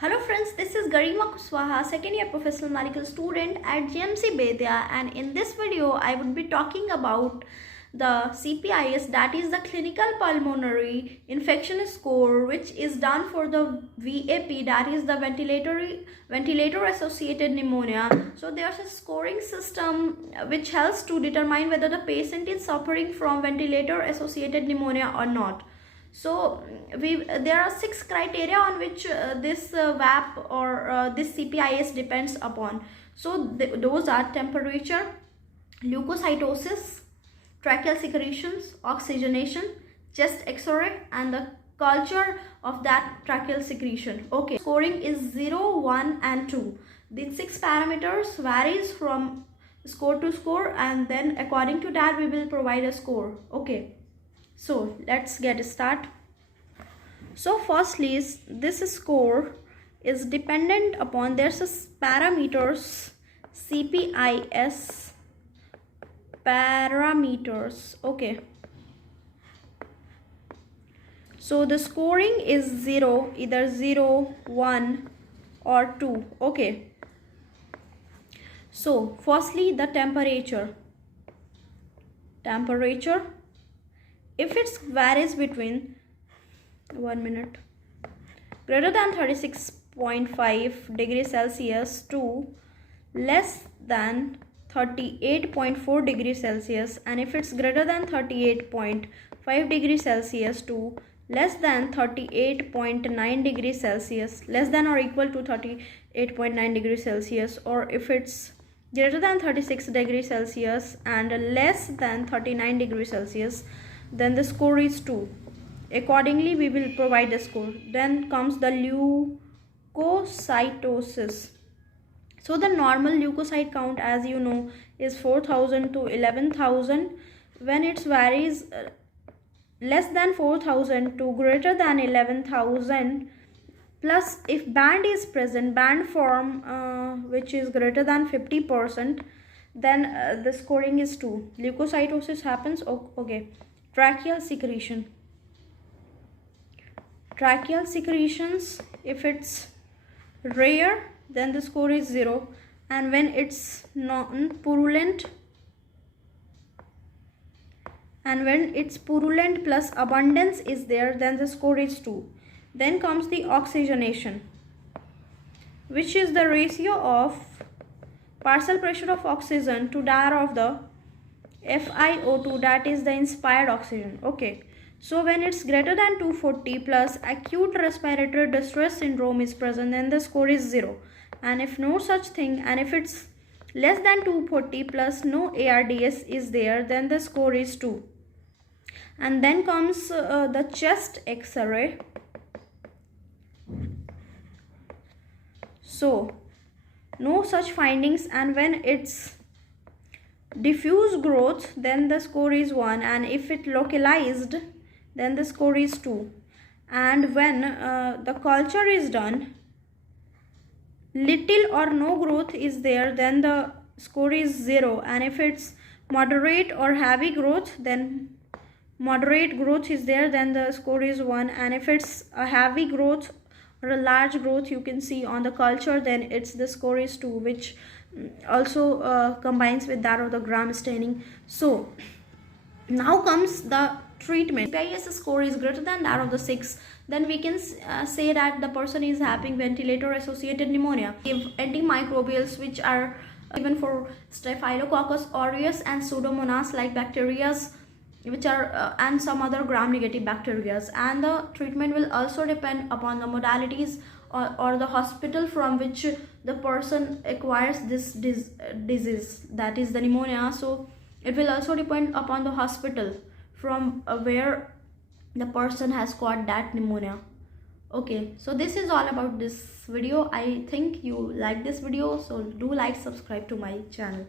Hello friends, this is Garima Kuswaha, second year professional medical student at GMCHBETTIAH, and in this video I would be talking about the CPIS, that is the clinical pulmonary infection score, which is done for the VAP, that is the ventilator associated pneumonia. So there's a scoring system which helps to determine whether the patient is suffering from ventilator associated pneumonia or not. So there are 6 criteria on which this VAP or this CPIS depends upon. So those are temperature, leukocytosis, tracheal secretions, oxygenation, chest x-ray, and the culture of that tracheal secretion. Okay, scoring is 0, 1 and 2. These 6 parameters varies from score to score, and then according to that we will provide a score. Okay, so let's get started. So firstly, this score is dependent upon there's parameters, CPIS parameters. Okay, so the scoring is 0, either 0, 1 or 2. Okay, so firstly the temperature, if it varies between greater than 36.5 degrees Celsius to less than 38.4 degrees Celsius, and if it's greater than 38.5 degrees Celsius to less than 38.9 degrees Celsius, less than or equal to 38.9 degrees Celsius, or if it's greater than 36 degrees Celsius and less than 39 degrees Celsius, then the score is 2. Accordingly, we will provide the score. Then comes the leukocytosis. So the normal leukocyte count, as you know, is 4,000 to 11,000. When it varies less than 4,000 to greater than 11,000, plus if band is present, band form which is greater than 50%, then the scoring is 2. Leukocytosis happens. Okay, tracheal secretions, if it's rare, then the score is 0, and when it's non-purulent, plus abundance is there, then the score is 2. Then comes the oxygenation, which is the ratio of partial pressure of oxygen to that of the FiO2, that is the inspired oxygen. Okay, so when it's greater than 240 plus acute respiratory distress syndrome is present, then the score is 0. And if no such thing, and if it's less than 240 plus no ARDS is there, then the score is 2. And then comes the chest x-ray. So no such findings, and when it's diffuse growth, then the score is 1, and if it localized, then the score is 2. And when the culture is done, little or no growth is there, then the score is 0. And if it's moderate or heavy growth, then moderate growth is there, then the score is 1. And if it's a heavy growth or a large growth you can see on the culture, then the score is 2, which also combines with that of the gram staining. So now comes the treatment. CPIS score is greater than that of the 6, then we can say that the person is having ventilator associated pneumonia. Give antimicrobials which are given for Staphylococcus aureus and Pseudomonas like bacteria, which are and some other gram negative bacteria. And the treatment will also depend upon the modalities or the hospital from which the person acquires this disease, that is the pneumonia. So it will also depend upon the hospital from where the person has got that pneumonia. Okay, so this is all about this video. I think you like this video, so do like, subscribe to my channel.